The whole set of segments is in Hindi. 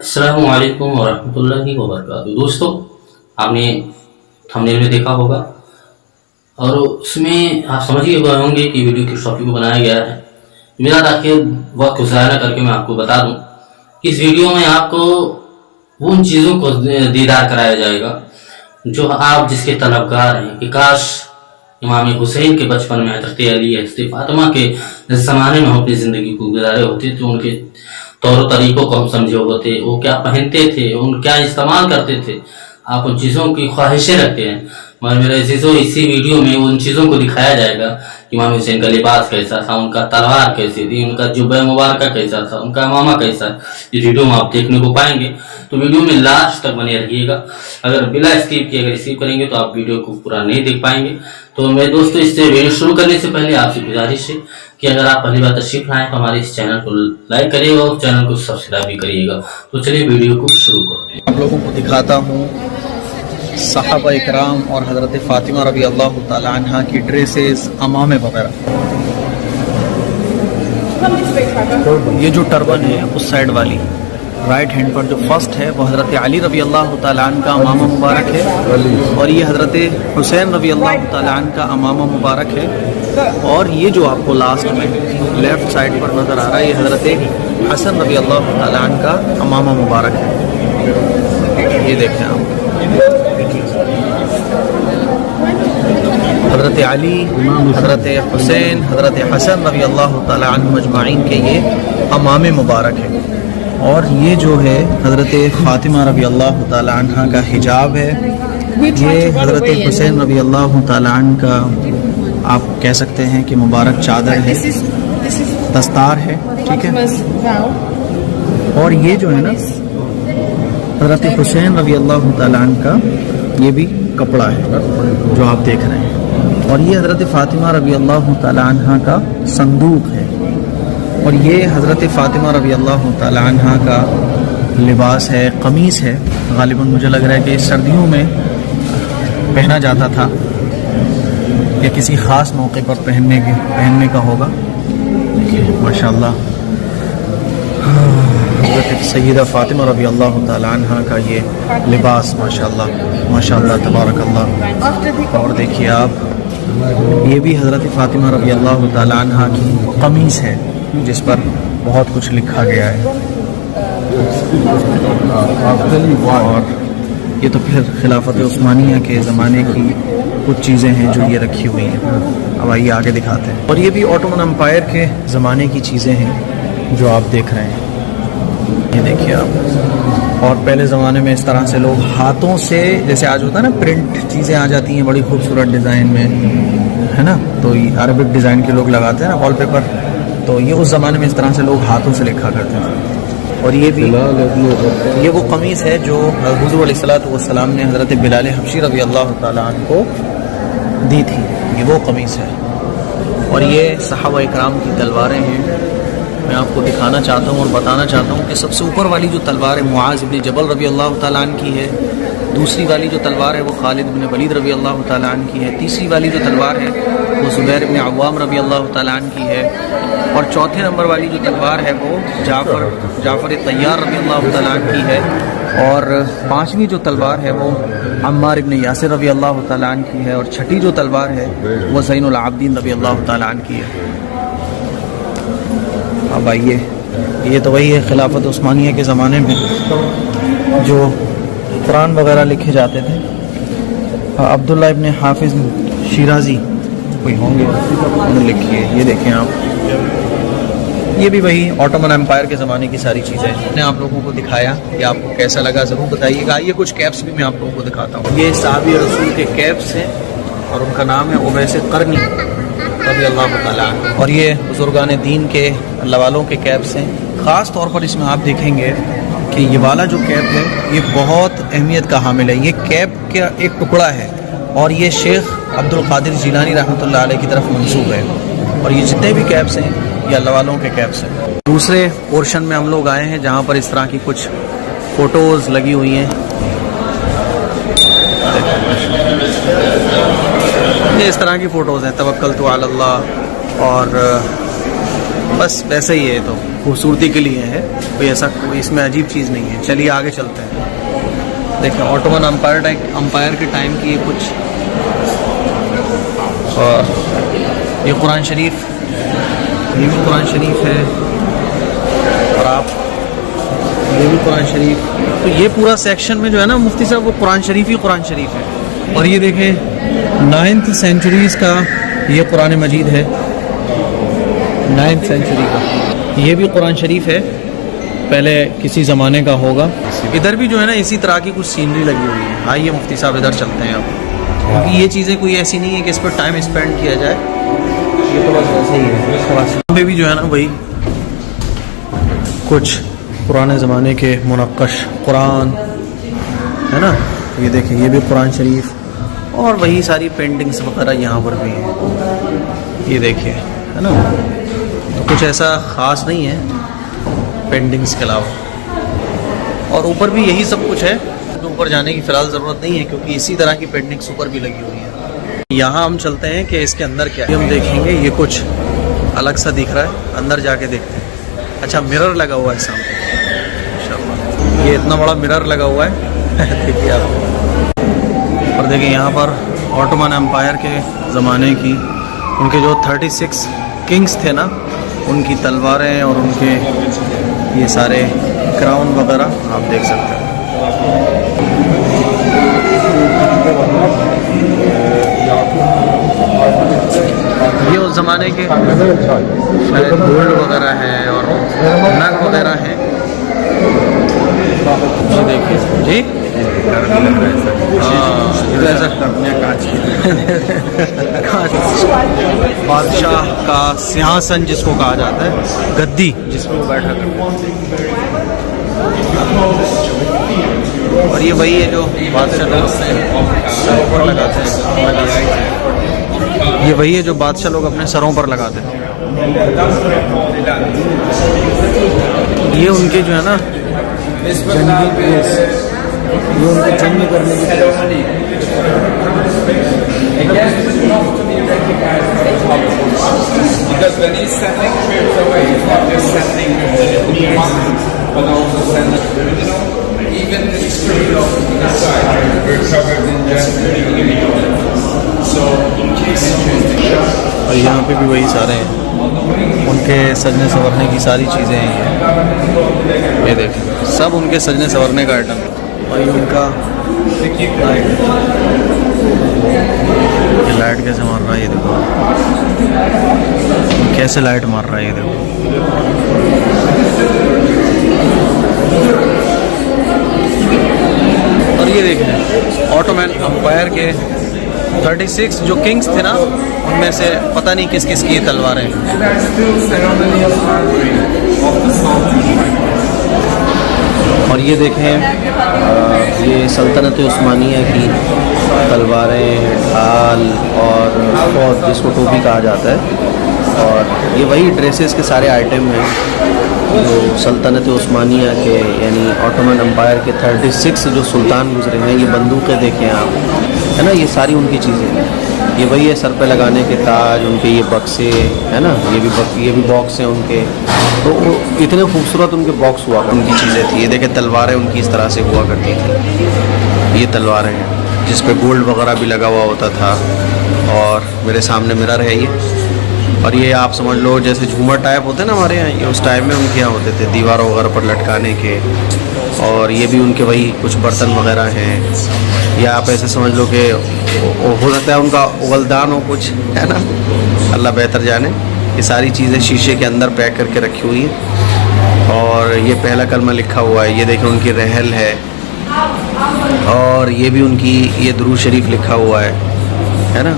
अस्सलामु अलैकुम वरहमतुल्लाहि वबरकातुहू। दोस्तों, आपने थंबनेल में देखा होगा और उसमें आप समझ ही गए होंगे कि वीडियो किस टॉपिक को बनाया गया है। मेरा ताकि वक्त ज़ाया न करके मैं आपको बता दूं कि इस वीडियो में आपको उन चीज़ों को दीदार कराया जाएगा जो आप जिसके तलबगार हैं कि काश इमाम हुसैन के बचपन में हज़रत अली हज़रत फातिमा के ज़माने में हम अपनी ज़िंदगी को गुजारे होते तो उनके तौर तरीक़ों को हम समझे होते, वो क्या पहनते थे, उन क्या इस्तेमाल करते थे। आप उन चीज़ों की ख्वाहिशें रखते हैं, मगर मेरे अज़ीज़ों इसी वीडियो में उन चीज़ों को दिखाया जाएगा कि इमाम हुसैन का लिबास कैसा था, उनका तलवार कैसी थी, उनका जुब्बा मुबारक कैसा था, उनका इमामा कैसा। इस वीडियो में आप देखने को पाएंगे, तो वीडियो में लास्ट तक बने रहिएगा। अगर बिना स्किप किए अगर स्किप करेंगे तो आप वीडियो को पूरा नहीं देख पाएंगे। तो मेरे दोस्तों, इससे वीडियो शुरू करने से पहले आपसे गुजारिश है कि अगर आप पहली बार तशरीफ लाएँ तो हमारे इस चैनल को लाइक करिएगा और चैनल को सब्सक्राइब भी करिएगा। तो चलिए वीडियो को शुरू करते हैं। आप लोगों को दिखाता हूँ सहाबा इकराम और हज़रत फ़ातिमा रज़ी अल्लाह ताला अन्हा की ड्रेसेस, अमामे वगैरह। ये जो टर्बन है उस साइड वाली राइट हैंड पर जो फर्स्ट है वो हज़रत अली रज़ी अल्लाह ताला अन्हु का अमामा मुबारक है, और ये हज़रत हुसैन रज़ी अल्लाह ताला अन्हु का अमामा मुबारक है। और ये जो आपको लास्ट में लेफ़्ट साइड पर नज़र आ रहा है ये हज़रत हसन रज़ी अल्लाह ताला अन्हु का अमामा मुबारक है। ये देखें आप, हज़रत अली, हज़रत हुसैन, हज़रत हसन रज़ी अल्लाह ताला अन्हुम अजमाइन के ये अमामे मुबारक है। और ये जो है हज़रत फ़ातिमा रज़ी अल्लाह ताला अन्हा का हिजाब है। ये हज़रत हुसैन रज़ी अल्लाह ताला अन्हु का आप कह सकते हैं कि मुबारक चादर है, दस्तार है, ठीक है। और ये जो है ना हज़रत हुसैन रज़ी अल्लाह ताला अन्हु का ये भी कपड़ा है जो आप देख रहे हैं। और ये हज़रत फ़ातिमा रज़ी अल्लाह ताला अन्हा का संदूक है। और ये हज़रत फ़ातिमा रज़ी अल्लाह ताला अन्हा का लिबास है, कमीज़ है। गालिबन मुझे लग रहा है कि सर्दियों में पहना जाता था या किसी ख़ास मौके पर पहनने का होगा। देखिए माशाअल्लाह हज़रत सय्यदा फ़ातिमा रज़ी अल्लाह ताला अन्हा का ये लिबास माशाअल्लाह माशाअल्लाह तबारकल्लाह। और देखिए आप, ये भी हज़रत फ़ातिमा रज़ी अल्लाह ताला अन्हा की कमीज़ है जिस पर बहुत कुछ लिखा गया है। और ये तो फिर खिलाफत उस्मानिया के ज़माने की कुछ चीज़ें हैं जो ये रखी हुई हैं। अब आइए आगे दिखाते हैं। और ये भी ऑटोमन एम्पायर के ज़माने की चीज़ें हैं जो आप देख रहे हैं, ये देखिए आप। और पहले ज़माने में इस तरह से लोग हाथों से, जैसे आज होता है ना प्रिंट चीज़ें आ जाती हैं बड़ी खूबसूरत डिज़ाइन में, है ना, तो ये अरबिक डिज़ाइन के लोग लगाते हैं ना वॉलपेपर, तो ये उस ज़माने में इस तरह से लोग हाथों से लिखा करते थे। और ये भी ये वो कमीज़ है जो हुज़ूर अलैहिस्सलातु वस्सलाम ने हज़रत बिलाल हबशी रज़ी अल्लाह ताला अन्हु को दी थी, ये वो कमीज़ है। और ये सहाबा इकराम की तलवारें हैं। मैं आपको दिखाना चाहता हूँ और बताना चाहता हूँ कि सबसे ऊपर वाली जो तलवार है मुआज़ इब्न जबल रज़ी अल्लाह ताला अन्हु की है। दूसरी वाली जो तलवार है वो खालिद बिन वलीद रज़ी अल्लाह ताला अन्हु की है। तीसरी वाली जो तलवार है वो ज़ुबैर इब्न अव्वाम रज़ी अल्लाह ताला अन्हु की है। और चौथे नंबर वाली जो तलवार है वो जाफ़र तैयार रज़ी अल्लाह ताला अन्हु की है। और पाँचवीं जो तलवार है वो अम्मार इब्न यासिर रज़ी अल्लाह ताला अन्हु की है। और छठी जो तलवार है वो ज़ैनुल आबिदीन रज़ी अल्लाह ताला अन्हु की है। अब आइए, ये तो वही है खिलाफत उस्मानिया के ज़माने में जो कुरान वगैरह लिखे जाते थे। अब्दुल्ला इब्न हाफिज़ शिराज़ी कोई होंगे उन्होंने लिखी है। ये देखें आप, ये भी वही ऑटोमन एम्पायर के ज़माने की सारी चीज़ें मैंने आप लोगों को दिखाया। ये आपको कैसा लगा ज़रूर बताइएगा। ये कुछ कैप्स भी मैं आप लोगों को दिखाता हूँ। ये साहबी रसूल के कैप्स हैं और उनका नाम है उवैस क़रनी रज़ी अल्लाह ताला अन्हु। और ये बुजुर्गान दीन के अल्लाह वालों के कैप्स हैं। ख़ास तौर पर इसमें आप देखेंगे कि ये वाला जो कैप है ये बहुत अहमियत का हामिल है। ये कैप का एक टुकड़ा है और ये शेख अब्दुल क़ादिर जिलानी रहमतुल्लाह अलैह की तरफ मंसूब है। और ये जितने भी कैप्स हैं ये अल्लाह वालों के कैप्स हैं। दूसरे पोर्शन में हम लोग आए हैं जहाँ पर इस तरह की कुछ फ़ोटोज़ लगी हुई हैं। ये इस तरह की फ़ोटोज़ हैं, तवक्कल तो अल्लाह और बस वैसा ही है, तो खूबसूरती के लिए है, कोई ऐसा कोई इसमें अजीब चीज़ नहीं है। चलिए आगे चलते हैं। देखिए ऑटोमन अंपायर के टाइम की ये कुछ, और ये कुरान शरीफ, ये भी कुरान शरीफ है, और आप ये भी कुरान शरीफ। तो ये पूरा सेक्शन में जो है ना मुफ्ती साहब, वो कुरान शरीफ ही कुरान शरीफ है। और ये देखें 9th सेंचुरीज़ का ये कुरान मजीद है, 9th सेंचुरी का। ये भी कुरान शरीफ है, पहले किसी ज़माने का होगा। इधर भी जो है ना इसी तरह की कुछ सीनरी लगी हुई है। आइए मुफ्ती साहब इधर चलते हैं अब, क्योंकि ये चीज़ें कोई ऐसी नहीं है कि इस पर टाइम स्पेंड किया जाए, ये तो बस वैसे ही है। यहाँ पे भी जो है ना वही कुछ पुराने ज़माने के मुनक्कश कुरान है ना, ये देखिए ये भी कुरान शरीफ, और वही सारी पेंटिंग्स वगैरह यहाँ पर भी हैं, ये देखिए है ना। तो कुछ ऐसा ख़ास नहीं है पेंटिंग्स के अलावा, और ऊपर भी यही सब कुछ है। ऊपर जाने की फ़िलहाल ज़रूरत नहीं है, क्योंकि इसी तरह की पेंटिंग्स ऊपर भी लगी हुई हैं। यहाँ हम चलते हैं कि इसके अंदर क्या है, हम देखेंगे। ये कुछ अलग सा दिख रहा है, अंदर जाके देखते हैं। अच्छा मिरर लगा हुआ है सामने, ये इतना बड़ा मिरर लगा हुआ है देखिए आप। और देखिए यहाँ पर ऑटोमन एम्पायर के ज़माने की, उनके जो 36 किंग्स थे ना, उनकी तलवारें और उनके ये सारे क्राउन वगैरह आप देख सकते हैं। ये उस ज़माने के शायद गोल्ड वगैरह है और नग वगैरह हैं। ये देखिए जी, बादशाह का सिंहासन जिसको कहा जाता है, गद्दी जिसमें वो बैठा करते हैं। और ये वही है जो बादशाह लोग अपने सरों पर लगाते हैं, ये वही है जो बादशाह लोग अपने सरों पर लगाते हैं। ये उनके जो है ना जंगी प्लेस, ये उनके जंग करने की place. Because when he's sending troops away, he's not just sending money, but also sending, even the street of the side, we're covered in just so in case something shows. और यहाँ पे भी वही सारे हैं, उनके सजने संवरने की सारी चीज़ें हैं ये देखें, सब उनके सजने संवरने का आइटम। और ये उनका लाइट, ये लाइट कैसे मार रहा है ये देखो, कैसे लाइट मार रहा है ये देखो। और ये देखें ऑटोमन एम्पायर के 36 जो किंग्स थे ना, उनमें से पता नहीं किस किस की ये तलवारें हैं। और ये देखें ये सल्तनत उस्मानिया की तलवारें, ढाल और फौज जिसको टोपी कहा जाता है। और ये वही ड्रेसेस के सारे आइटम हैं जो सल्तनत उस्मानिया के यानी ऑटोमन एम्पायर के 36 जो सुल्तान गुजरे हैं। ये बंदूकें देखें आप, है ना, ये सारी उनकी चीज़ें हैं। ये वही है सर पे लगाने के ताज, उनके ये बक्से है ना, ये भी बॉक्स हैं उनके। तो इतने खूबसूरत उनके बॉक्स हुआ, उनकी चीज़ें थी। ये देखें तलवारें उनकी इस तरह से हुआ करती थी, ये तलवारें हैं जिस पे गोल्ड वगैरह भी लगा हुआ होता था। और मेरे सामने मिरर है ये, और ये आप समझ लो जैसे झूमर टाइप होते हैं ना हमारे यहाँ, ये उस टाइप में उनके यहाँ होते थे, दीवारों वगैरह पर लटकाने के। और ये भी उनके वही कुछ बर्तन वगैरह हैं, या आप ऐसे समझ लो कि हो सकता है उनका उगलदान हो कुछ, है ना, अल्लाह बेहतर जाने। ये सारी चीज़ें शीशे के अंदर पैक करके रखी हुई हैं। और ये पहला कलमा लिखा हुआ है, ये देखें उनकी रहल है। और ये भी उनकी ये दुरूद शरीफ लिखा हुआ है ना।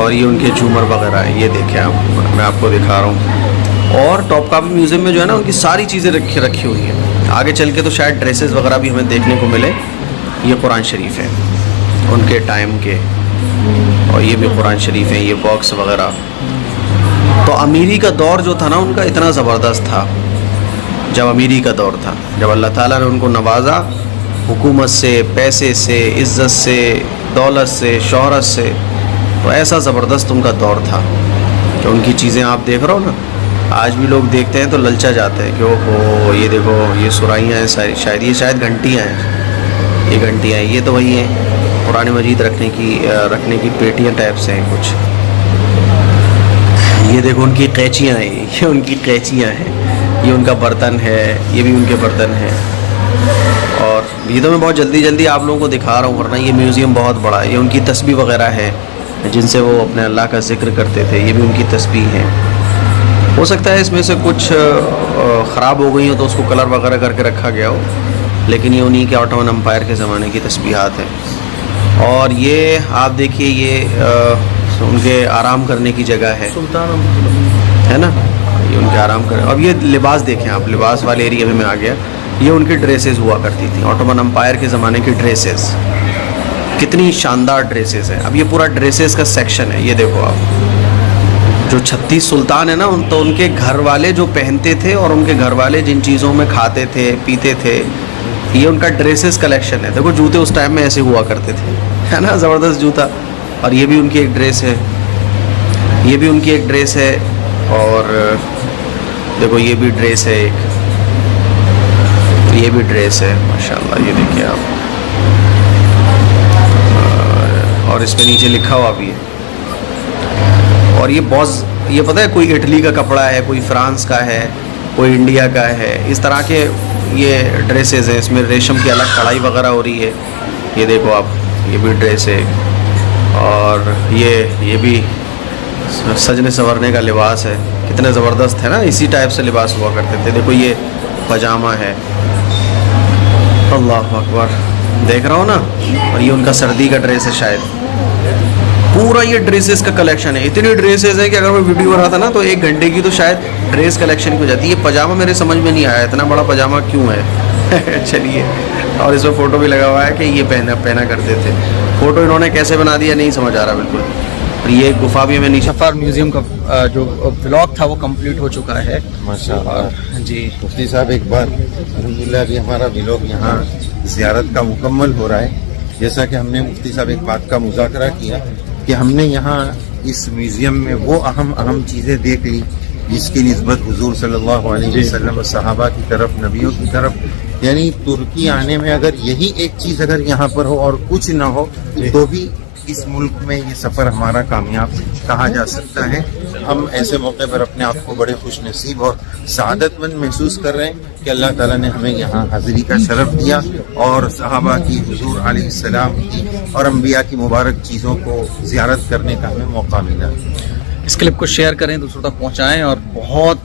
और ये उनके झूमर वगैरह है, ये देखें आप, मैं आपको दिखा रहा हूँ। और टॉपकापी म्यूज़ियम में जो है ना उनकी सारी चीज़ें रखी हुई हैं। आगे चल के तो शायद ड्रेसेस वगैरह भी हमें देखने को मिले। ये कुरान शरीफ है उनके टाइम के, और ये भी कुरान शरीफ है, ये बॉक्स वगैरह। तो अमीरी का दौर जो था ना उनका इतना ज़बरदस्त था, जब अमीरी का दौर था, जब अल्लाह ताला ने उनको नवाजा हुकूमत से, पैसे से, इज़्ज़त से, दौलत से, शोहरत से। तो ऐसा ज़बरदस्त उनका दौर था कि उनकी चीज़ें आप देख रहे हो ना, आज भी लोग देखते हैं तो ललचा जाते हैं कि ओहो ये देखो ये सुराइयाँ हैं सारी, शायद ये शायद घंटियाँ हैं, ये घंटियाँ हैं, ये तो वही हैं कुरान मजीद रखने की पेटियाँ टाइप से हैं कुछ। ये देखो उनकी कैंचियाँ हैं, ये उनकी कैंचियाँ हैं, ये उनका बर्तन है, ये भी उनके बर्तन हैं। और ये तो मैं बहुत जल्दी आप लोगों को दिखा रहा हूँ, वरना ये म्यूज़ियम बहुत बड़ा है। ये उनकी तस्बीह वगैरह है जिनसे वो अपने अल्लाह का ज़िक्र करते थे, ये भी उनकी तस्बीह है। हो सकता है इसमें से कुछ ख़राब हो गई हो तो उसको कलर वगैरह करके रखा गया हो, लेकिन ये उन्हीं के ऑटोमन एम्पायर के ज़माने की तस्बीहात हैं। और ये आप देखिए ये उनके आराम करने की जगह है, सुल्तान है ना, ये उनके आराम कर। अब ये लिबास देखें आप, लिबास वाले एरिया में मैं आ गया। ये उनकी ड्रेसेस हुआ करती थी, ऑटोमन एम्पायर के ज़माने की ड्रेसेस, कितनी शानदार ड्रेसेस हैं। अब ये पूरा ड्रेसेस का सेक्शन है, ये देखो आप। जो 36 सुल्तान है ना, तो उनके घर वाले जो पहनते थे और उनके घर वाले जिन चीज़ों में खाते थे पीते थे, ये उनका ड्रेसेस कलेक्शन है। देखो जूते उस टाइम में ऐसे हुआ करते थे, है ना, ज़बरदस्त जूता। और ये भी उनकी एक ड्रेस है, ये भी उनकी एक ड्रेस है। और देखो ये भी ड्रेस है एक, ये भी ड्रेस है माशाल्लाह, ये देखिए आप। और इस पे नीचे लिखा हुआ भी है। और ये बहुत, ये पता है कोई इटली का कपड़ा है, कोई फ्रांस का है, कोई इंडिया का है, इस तरह के ये ड्रेसेस हैं। इसमें रेशम की अलग कढ़ाई वगैरह हो रही है, ये देखो आप, ये भी ड्रेस है। और ये भी सजने संवरने का लिबास है, कितने ज़बरदस्त है ना, इसी टाइप से लिबास हुआ करते थे। देखो ये पजामा है, अल्लाह अकबर, देख रहा हो ना। और ये उनका सर्दी का ड्रेस है शायद। पूरा ये ड्रेसेस का कलेक्शन है, इतनी ड्रेसेस है कि अगर मैं वीडियो बनाता था ना तो 1 घंटे की तो शायद ड्रेस कलेक्शन की हो जाती है। ये पजामा मेरे समझ में नहीं आया, इतना बड़ा पजामा क्यों है चलिए। और इसमें फ़ोटो भी लगा हुआ है कि ये पहना करते थे। फ़ोटो इन्होंने कैसे बना दिया नहीं समझ आ रहा बिल्कुल। और ये गुफा भी हमें नीचे। सफ़र म्यूज़ियम का जो व्लॉग था वो कंप्लीट हो चुका है माशाल्लाह जी। मुफ्ती साहब एक बार अल्हम्दुलिल्लाह अभी हमारा व्लॉग यहाँ ज़ियारत का मुकम्मल हो रहा है। जैसा कि हमने मुफ्ती साहब एक बात का मुज़ाकरा किया कि हमने यहाँ इस म्यूज़ियम में वो अहम चीज़ें देख ली जिसकी निस्बत हुजूर सल्लल्लाहु अलैहि वसल्लम सहाबा की तरफ, नबियों की तरफ, यानी तुर्की आने में अगर यही एक चीज़ अगर यहाँ पर हो और कुछ ना हो तो भी इस मुल्क में ये सफ़र हमारा कामयाब कहा जा सकता है। हम ऐसे मौके पर अपने आप को बड़े खुश नसीब और सआदतमंद महसूस कर रहे हैं कि अल्लाह ताला ने हमें यहाँ हाज़िरी का शरफ दिया और सहाबा की, हुजूर अलैहिस्सलाम की और अम्बिया की मुबारक चीज़ों को ज़ियारत करने का हमें मौका मिला। इस क्लिप को शेयर करें, दूसरों तक पहुँचाएँ और बहुत